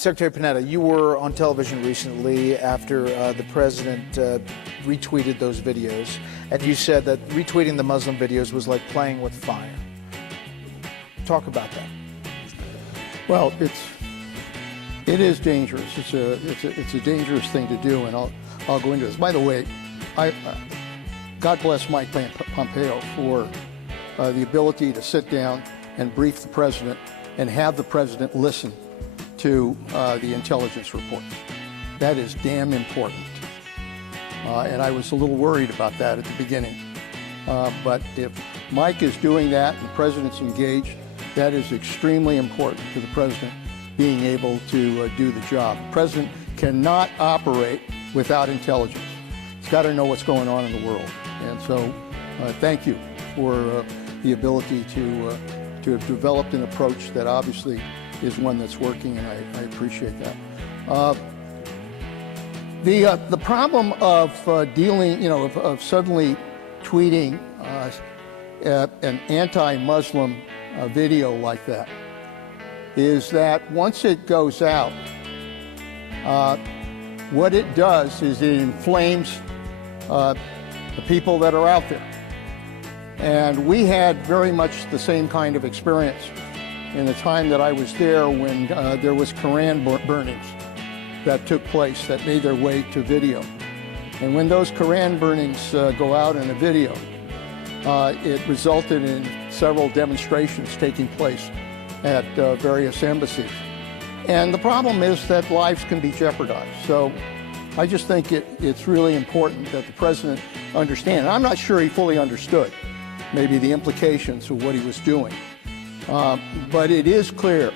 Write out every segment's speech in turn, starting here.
Secretary Panetta, you were on television recently after the president retweeted those videos, and you said that retweeting the Muslim videos was like playing with fire. Talk about that. Well, it is dangerous. It's a dangerous thing to do, and I'll go into this. By the way, God bless Mike Pompeo for the ability to sit down and brief the president and have the president listen to the intelligence reports. That is damn important. And I was a little worried about that at the beginning. But if Mike is doing that and the president's engaged, that is extremely important to the president being able to do the job. The president cannot operate without intelligence. He's got to know what's going on in the world. And so thank you for the ability to have developed an approach that obviously is one that's working, and I appreciate that. The problem of dealing, of suddenly tweeting an anti-Muslim video like that is that once it goes out, what it does is it inflames the people that are out there. And we had very much the same kind of experience in the time that I was there when there was Koran burnings that took place that made their way to video. And when those Koran burnings go out in a video, it resulted in several demonstrations taking place at various embassies. And the problem is that lives can be jeopardized. So I just think it's really important that the president understand. And I'm not sure he fully understood maybe the implications of what he was doing. But it is clear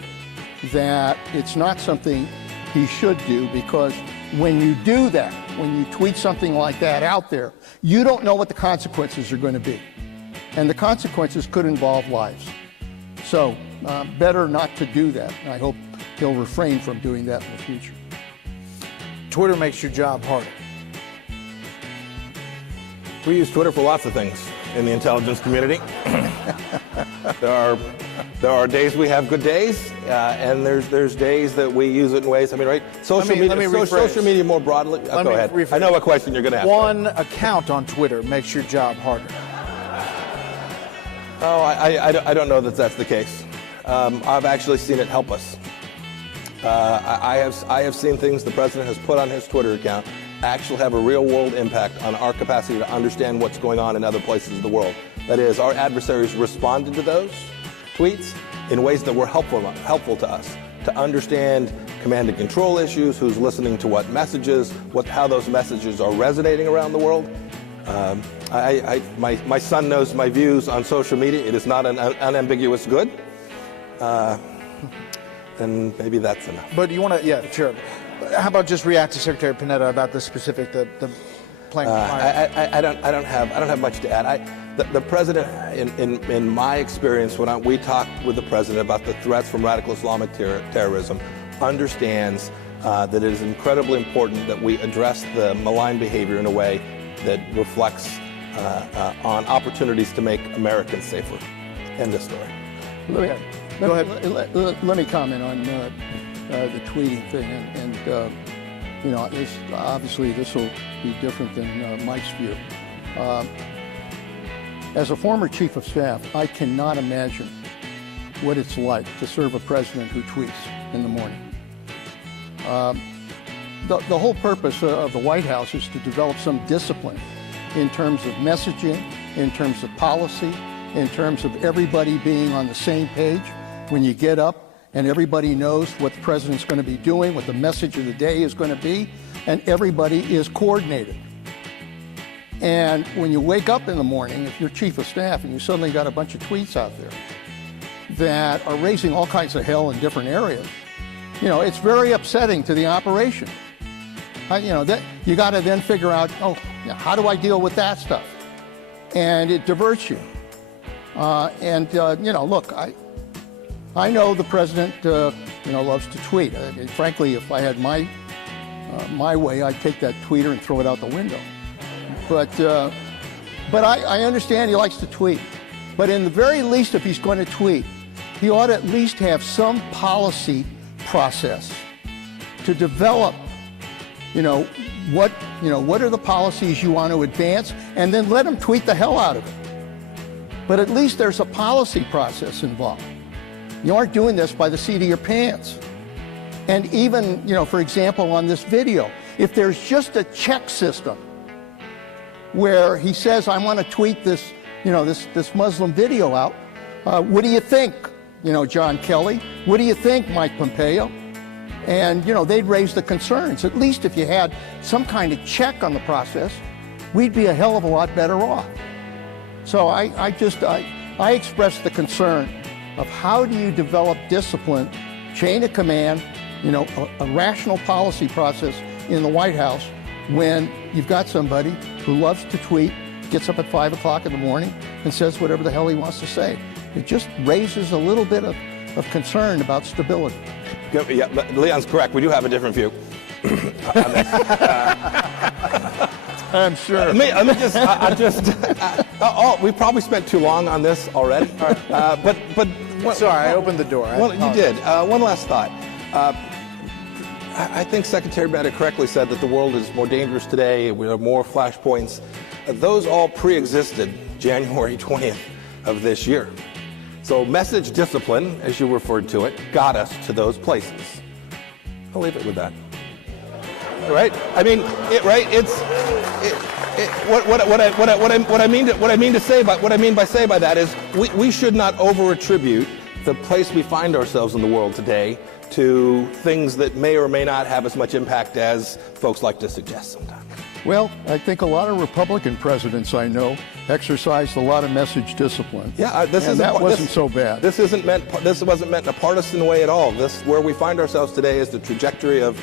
that it's not something he should do, because when you do that, when you tweet something like that out there, you don't know what the consequences are going to be. And the consequences could involve lives. So better not to do that. And I hope he'll refrain from doing that in the future. Twitter makes your job harder. We use Twitter for lots of things in the intelligence community. There are days we have good days, and there's days that we use it in ways. I mean, right? Social media more broadly. Go ahead. I know what question you're going to ask. One account on Twitter makes your job harder. Oh, I don't know that that's the case. I've actually seen it help us. I have seen things the president has put on his Twitter account actually have a real-world impact on our capacity to understand what's going on in other places of the world. That is, our adversaries responded to those tweets in ways that were helpful to us to understand command and control issues, who's listening to what messages, how those messages are resonating around the world. My son knows my views on social media. It is not an unambiguous good. And maybe that's enough. But you want to, yeah, sure. How about just react to Secretary Panetta about the specific, the playing fire? I don't have much to add. The president, in my experience, when we talk with the president about the threats from radical Islamic terrorism, understands that it is incredibly important that we address the malign behavior in a way that reflects on opportunities to make Americans safer. End of story. Go ahead. Let me comment on the tweeting thing, and obviously this will be different than Mike's view. As a former chief of staff, I cannot imagine what it's like to serve a president who tweets in the morning. The whole purpose of the White House is to develop some discipline in terms of messaging, in terms of policy, in terms of everybody being on the same page when you get up, and everybody knows what the president's going to be doing, what the message of the day is going to be, and everybody is coordinated. And when you wake up in the morning, if you're chief of staff and you suddenly got a bunch of tweets out there that are raising all kinds of hell in different areas, it's very upsetting to the operation. That you got to then figure out, how do I deal with that stuff? And it diverts you. Look, I know the president, loves to tweet. I mean, frankly, if I had my way, I'd take that tweeter and throw it out the window. But I understand he likes to tweet. But in the very least, if he's going to tweet, he ought to at least have some policy process to develop, what are the policies you want to advance, and then let them tweet the hell out of it. But at least there's a policy process involved. You aren't doing this by the seat of your pants. And even, for example, on this video, if there's just a check system where he says, I want to tweet this, this Muslim video out, what do you think, John Kelly? What do you think, Mike Pompeo? And, they'd raise the concerns. At least if you had some kind of check on the process, we'd be a hell of a lot better off. So I express the concern of how do you develop discipline, chain of command, a rational policy process in the White House when you've got somebody who loves to tweet, gets up at 5 o'clock in the morning and says whatever the hell he wants to say. It just raises a little bit of concern about stability. Yeah, Leon's correct. We do have a different view. I'm sure. We probably spent too long on this already. But Sorry, I opened the door. Well, you did. One last thought. I think Secretary Bennett correctly said that the world is more dangerous today. We have more flashpoints. Those all pre-existed January 20th of this year. So message discipline, as you referred to it, got us to those places. I'll leave it with that. Right? I mean, what I mean by that is we should not over-attribute the place we find ourselves in the world today to things that may or may not have as much impact as folks like to suggest sometimes. Well, I think a lot of Republican presidents I know exercised a lot of message discipline. Yeah, wasn't so bad. This wasn't meant in a partisan way at all. Where we find ourselves today is the trajectory of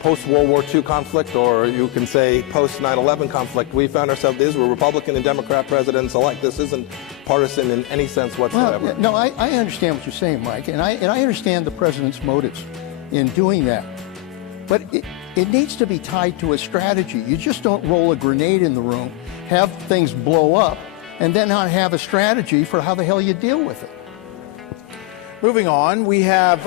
post-World War II conflict, or you can say post-9/11 conflict. We found ourselves, these were Republican and Democrat presidents alike. This isn't partisan in any sense whatsoever. Well, no, I understand what you're saying, Mike, and I understand the president's motives in doing that. But it needs to be tied to a strategy. You just don't roll a grenade in the room, have things blow up, and then not have a strategy for how the hell you deal with it. Moving on, we have...